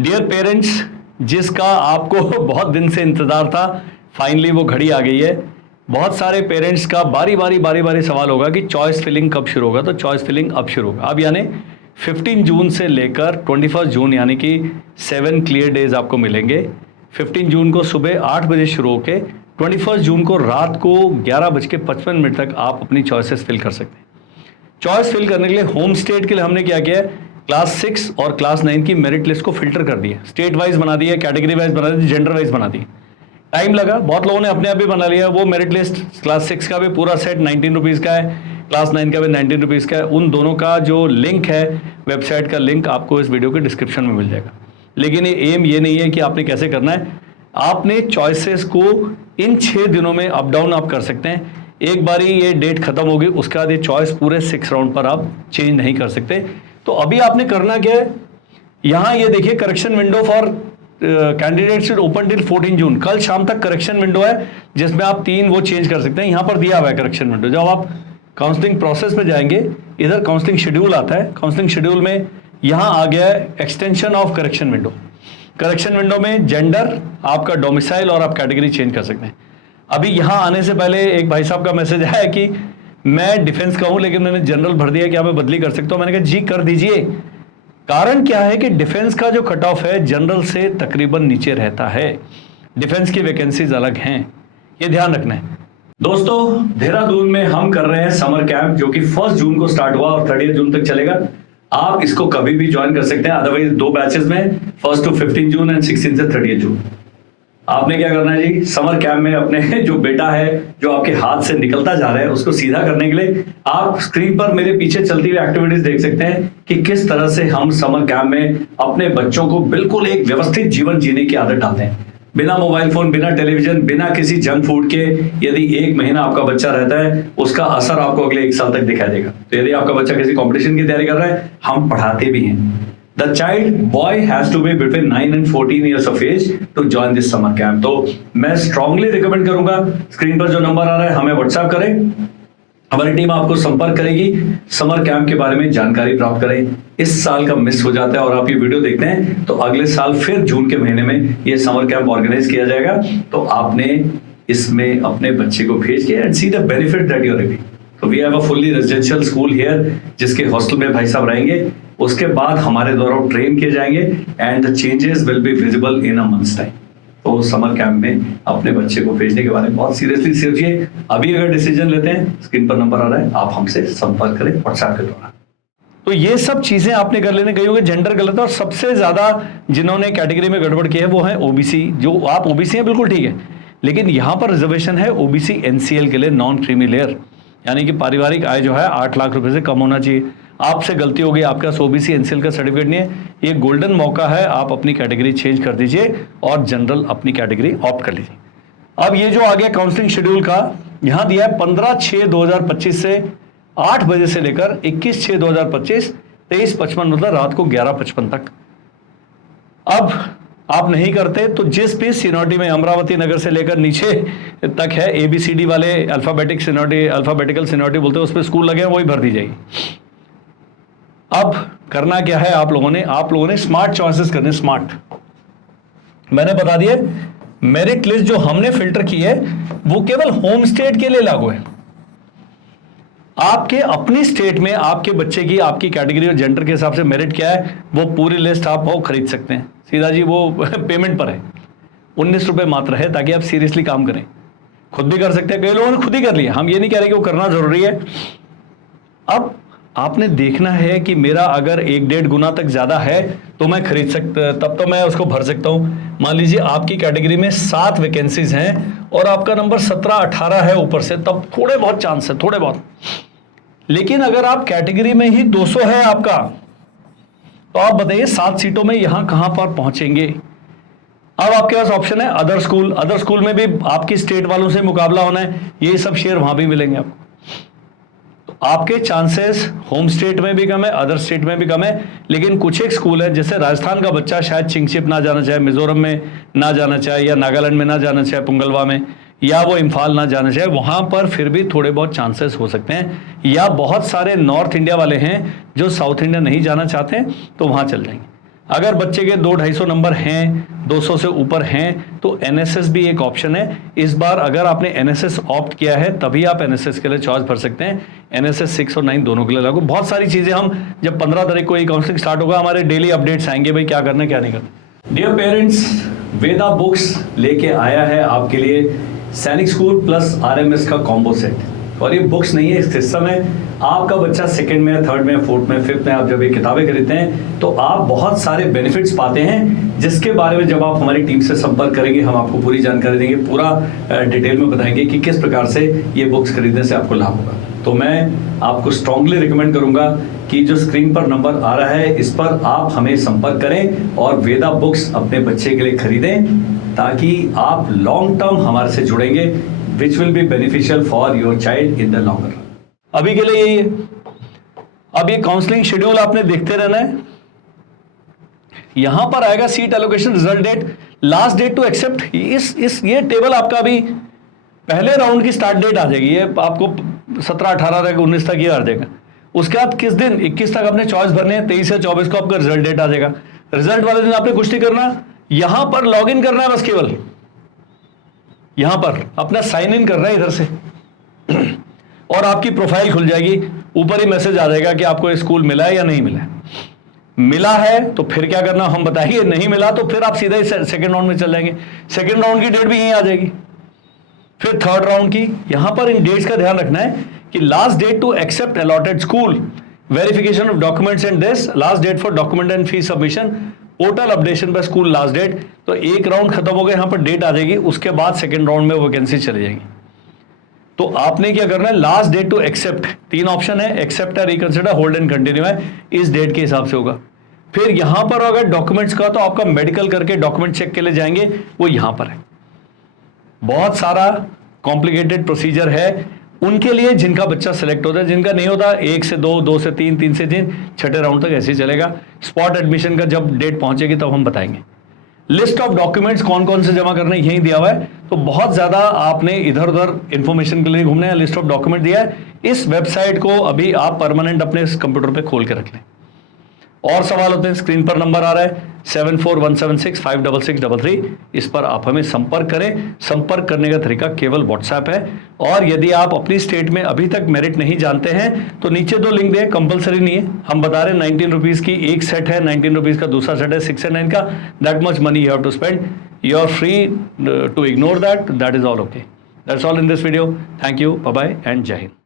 Dear parents, जिसका आपको बहुत दिन से इंतजार था, फाइनली वो घड़ी आ गई है। बहुत सारे पेरेंट्स का बारी बारी सवाल होगा कि चॉइस फिलिंग कब शुरू होगा। तो चॉइस फिलिंग अब शुरू होगा। अब यानी 15 जून से लेकर 21 जून यानी कि 7 क्लियर डेज आपको मिलेंगे। 15 जून को सुबह 8 बजे शुरू होकर 21 जून को रात को 11:55 तक आप अपनी चॉइसेस फिल कर सकते हैं। चॉइस फिल करने के लिए होम स्टेट के लिए हमने क्या किया है, क्लास 6 और क्लास 9 की मेरिट लिस्ट को फिल्टर कर दिया, स्टेट वाइज बना दिया, कैटेगरी वाइज बना दिया, जेंडर वाइज बना दिया। टाइम लगा, बहुत लोगों ने अपने आप भी बना लिया। वो मेरिट लिस्ट क्लास 6 का भी पूरा सेट 19 रुपीज़ का है, क्लास 9 का भी 19 रुपीज़ का है। उन दोनों का जो लिंक है, वेबसाइट का लिंक आपको इस वीडियो के डिस्क्रिप्शन में मिल जाएगा। लेकिन ये एम ये नहीं है कि आपने कैसे करना है, आपने चॉइसेस को इन 6 दिनों में अप डाउन आप कर सकते हैं। एक बारी ये डेट खत्म होगी, उसके बाद ये चॉइस पूरे 6 राउंड पर आप चेंज नहीं कर सकते। तो अभी आपने करना क्या है, यहाँ ये देखिए correction window for candidates open till 14 जून। कल शाम तक करेक्शन विंडो है जिसमें आप 3 वो चेंज कर सकते हैं। यहाँ पर दिया हुआ है करेक्शन विंडो। जब आप काउंसलिंग प्रोसेस में जाएंगे, इधर काउंसलिंग शेड्यूल आता है। काउंसलिंग शेड्यूल में यहाँ आ गया है extension of correction window. Correction window में जेंडर, आपका डोमिसाइल और आप कैटेगरी चेंज कर सकते हैं। अभी यहाँ आने से पहले एक भाई साहब का मैसेज आया कि मैं डिफेंस का हूं लेकिन मैंने जनरल भर दिया, क्या मैं बदली कर सकता हूं? मैंने कहा जी कर दीजिए। कारण क्या है कि डिफेंस का जो कट ऑफ है जनरल से तकरीबन नीचे रहता है। डिफेंस की वैकेंसीज अलग हैं, ये ध्यान रखना है। दोस्तों, देहरादून में हम कर रहे हैं समर कैंप जो कि 1 जून को स्टार्ट हुआ और 30 जून तक चलेगा। आप इसको कभी भी ज्वाइन कर सकते हैं, अदरवाइज 2 बैचेस में 1 to 15 जून एंड 16 से 30 जून। आपने क्या करना है जी, समर कैंप में अपने जो बेटा है जो आपके हाथ से निकलता जा रहा है उसको सीधा करने के लिए आप स्क्रीन पर मेरे पीछे चलती हुई एक्टिविटीज देख सकते हैं कि किस तरह से हम समर कैंप में अपने बच्चों को बिल्कुल एक व्यवस्थित जीवन जीने की आदत डालते हैं, बिना मोबाइल फोन, बिना टेलीविजन, बिना किसी जंक फूड के। यदि 1 महीना आपका बच्चा रहता है, उसका असर आपको अगले 1 साल तक दिखाई देगा। तो यदि आपका बच्चा किसी कंपटीशन की तैयारी कर रहा है, हम पढ़ाते भी हैं। The child boy has to be between 9 and 14 years of age to join this summer camp। तो मैं स्ट्रांगली रिकमेंड करूंगा, स्क्रीन पर जो नंबर आ रहा है हमें व्हाट्सएप करें, हमारी टीम आपको संपर्क करेगी। समर कैंप के बारे में जानकारी प्राप्त करें। इस साल का मिस हो जाता है और आप ये वीडियो देखते हैं तो अगले साल फिर जून के महीने में ये समर कैंप ऑर्गेनाइज किया जाएगा। तो आपने इसमें अपने बच्चे को भेज के and see the benefit that you are receiving. तो we have a fully residential school here, जिसके हॉस्टल में भाई साहब रहेंगे। उसके बाद हमारे द्वारा ट्रेन किए जाएंगे and the changes will be visible in a months time. तो समर कैंप में अपने बच्चे को भेजने के बारे में बहुत सीरियसली सोचिए। अभी अगर डिसीजन लेते हैं, स्क्रीन पर नंबर आ रहा है, आप हमसे संपर्क करें व्हाट्सएप के द्वारा। तो ये सब चीजें आपने कर लेने गई होगी। जेंडर गलत है और सबसे ज्यादा जिन्होंने कैटेगरी में गड़बड़ की है वो है ओबीसी। जो आप ओबीसी हैं बिल्कुल ठीक है, लेकिन यहां पर रिजर्वेशन है ओबीसी एनसीएल के लिए, नॉन क्रीमी लेयर, यानी कि पारिवारिक आय जो है 8 लाख रुपए से कम होना चाहिए। आपसे गलती हो गई, आपके पास ओबीसी एनसीएल का सर्टिफिकेट नहीं है, ये गोल्डन मौका है, आप अपनी कैटेगरी चेंज कर दीजिए और जनरल अपनी कैटेगरी ऑप्ट कर लीजिए। अब ये जो आ गया काउंसलिंग शेड्यूल का, यहां दिया है 15/6/2025 से 8 बजे से लेकर 21/6/2025 23:55 मतलब रात को 11:55 तक। अब आप नहीं करते तो जिस भी सीनियरिटी में अमरावती नगर से लेकर नीचे तक है, ABCD वाले अल्फाबेटिक सीनियरिटी, अल्फाबेटिकल सीनियरिटी बोलते हैं, उस पर स्कूल लगे हैं, वही भर दी जाएगी। अब करना क्या है आप लोगों ने स्मार्ट चॉइसेस करने। स्मार्ट मैंने बता दिया, मेरिट लिस्ट जो हमने फिल्टर की है वो केवल होम स्टेट के लिए लागू है। आपके अपनी स्टेट में आपके बच्चे की, आपकी कैटेगरी और जेंडर के हिसाब से मेरिट क्या है, वो पूरी लिस्ट आप वो खरीद सकते हैं सीधा जी, वो पेमेंट पर है। 19 रुपए मात्र है, ताकि आप सीरियसली काम करें। खुद भी कर सकते हैं, कई लोगों ने खुद ही कर लिया, हम ये नहीं कह रहे कि वो करना जरूरी है। अब आपने देखना है कि मेरा अगर 1-1.5 गुना तक ज्यादा है तो मैं खरीद सकता, तब तो मैं उसको भर सकता हूं। मान लीजिए आपकी कैटेगरी में 7 वैकेंसीज हैं और आपका नंबर 17-18 है ऊपर से, तब थोड़े बहुत चांस है, थोड़े बहुत। लेकिन अगर आप कैटेगरी में ही 200 है आपका, तो आप बताइए 7 सीटों में यहां कहां पर पहुंचेंगे। अब आपके पास ऑप्शन है अदर स्कूल। अदर स्कूल में भी आपकी स्टेट वालों से मुकाबला होना है, ये सब शेयर वहां भी मिलेंगे आपको। आपके चांसेस होम स्टेट में भी कम है, अदर स्टेट में भी कम है। लेकिन कुछ एक स्कूल है, जैसे राजस्थान का बच्चा शायद चिंगशिप ना जाना चाहे, मिजोरम में ना जाना चाहे, या नागालैंड में ना जाना चाहे, पुंगलवा में, या वो इम्फाल ना जाना चाहे, वहां पर फिर भी थोड़े बहुत चांसेस हो सकते हैं। या बहुत सारे नॉर्थ इंडिया वाले हैं जो साउथ इंडिया नहीं जाना चाहते, तो वहां चल जाएंगे। अगर बच्चे के 200-250 नंबर हैं, 200 से ऊपर हैं, तो एनएसएस भी एक ऑप्शन है। इस बार अगर आपने एनएसएस ऑप्ट किया है तभी आप एनएसएस के लिए चॉइस भर सकते हैं। एनएसएस 6 और 9 दोनों के लिए लागू। बहुत सारी चीजें हम जब 15 तारीख को ये काउंसलिंग स्टार्ट होगा, हमारे डेली अपडेट्स आएंगे भाई क्या करना है क्या नहीं करना। डियर पेरेंट्स, वेदा बुक्स लेके आया है आपके लिए सैनिक स्कूल प्लस आरएमएस का कॉम्बो सेट। और ये बुक्स नहीं है, इस सिस्टम में आपका बच्चा सेकंड में, थर्ड में, फोर्थ में, फिफ्थ में आप जब ये किताबें खरीदते हैं तो आप बहुत सारे बेनिफिट्स पाते हैं, जिसके बारे में जब आप हमारी टीम से संपर्क करेंगे हम आपको पूरी जानकारी देंगे, पूरा डिटेल में बताएंगे कि किस प्रकार से ये बुक्स खरीदने से आपको लाभ होगा। तो मैं आपको स्ट्रांगली रिकमेंड करूंगा कि जो स्क्रीन पर नंबर आ रहा है इस पर आप हमें संपर्क करें और वेदा बुक्स अपने बच्चे के लिए खरीदें, ताकि आप लॉन्ग टर्म हमारे से जुड़ेंगे, which will be beneficial for your child in the long run. अभी के लिए यही है। अब ये काउंसलिंग शेड्यूल आपने देखते रहना है। यहां पर आएगा seat allocation result date, last date to accept. ये टेबल आपका अभी पहले राउंड की स्टार्ट डेट आ जाएगी, ये आपको 17, 18 तक, 19 तक ये आ जाएगा। उसके बाद किस दिन 21 तक आपने चॉइस भरने हैं, 23 से 24 को आपका रिजल्ट डेट आ जाएगा। रिजल्ट वाले दिन आपने कुछ नहीं करना, यहां पर लॉग इन करना है बस, केवल यहां पर अपना साइन इन करना है इधर से और आपकी प्रोफाइल खुल जाएगी। ऊपर ही मैसेज आ जाएगा कि आपको स्कूल मिला है या नहीं मिला है। मिला है तो फिर क्या करना हम बताएंगे, नहीं मिला तो फिर आप सीधा ही सेकंड राउंड में चल जाएंगे। सेकंड राउंड की डेट भी यहीं आ जाएगी। फिर थर्ड राउंड की, यहां पर इन डेट्स का ध्यान रखना है कि last date to accept allotted school, verification of documents and this, last date for document and fee submission, portal updation by school last date. तो एक राउंड खत्म हो गया, यहां पर डेट आ जाएगी, उसके बाद सेकंड राउंड में वैकेंसी चली जाएगी। तो आपने क्या करना है, last date to accept, 3 option है, एक्सेप्ट है, रिकंसिडर, होल्ड एंड कंटिन्यू है, इस डेट के हिसाब से होगा। फिर यहां पर अगर डॉक्यूमेंट्स का, तो आपका मेडिकल करके डॉक्यूमेंट चेक के लिए जाएंगे, वो यहां पर है। बहुत सारा कॉम्प्लिकेटेड प्रोसीजर है उनके लिए जिनका बच्चा सिलेक्ट होता है, जिनका नहीं होता 1 से 2, 2 से 3, 3 से 3, छठे राउंड तक ऐसे ही चलेगा। स्पॉट एडमिशन का जब डेट पहुंचेगी तब हम बताएंगे। लिस्ट ऑफ डॉक्यूमेंट्स कौन कौन से जमा करने यही दिया हुआ है, तो बहुत ज्यादा आपने इधर उधर इंफॉर्मेशन के लिए घूमने हैं। लिस्ट ऑफ डॉक्यूमेंट दिया है, इस वेबसाइट को अभी आप परमानेंट अपने कंप्यूटर पे खोल के रख लें। और सवाल होते हैं, स्क्रीन पर नंबर आ रहा है 7417656633, इस पर आप हमें संपर्क करें। संपर्क करने का तरीका केवल व्हाट्सएप है। और यदि आप अपनी स्टेट में अभी तक मेरिट नहीं जानते हैं तो नीचे 2 लिंक दिए, कंपलसरी नहीं है। हम बता रहे हैं 19 रुपीज की एक सेट है, 19 रुपीज का दूसरा सेट है, 6 से 9 का। That much money you have to spend, you are free to ignore that is all okay. That's all in this video. Thank you, bye bye and जय हिंद।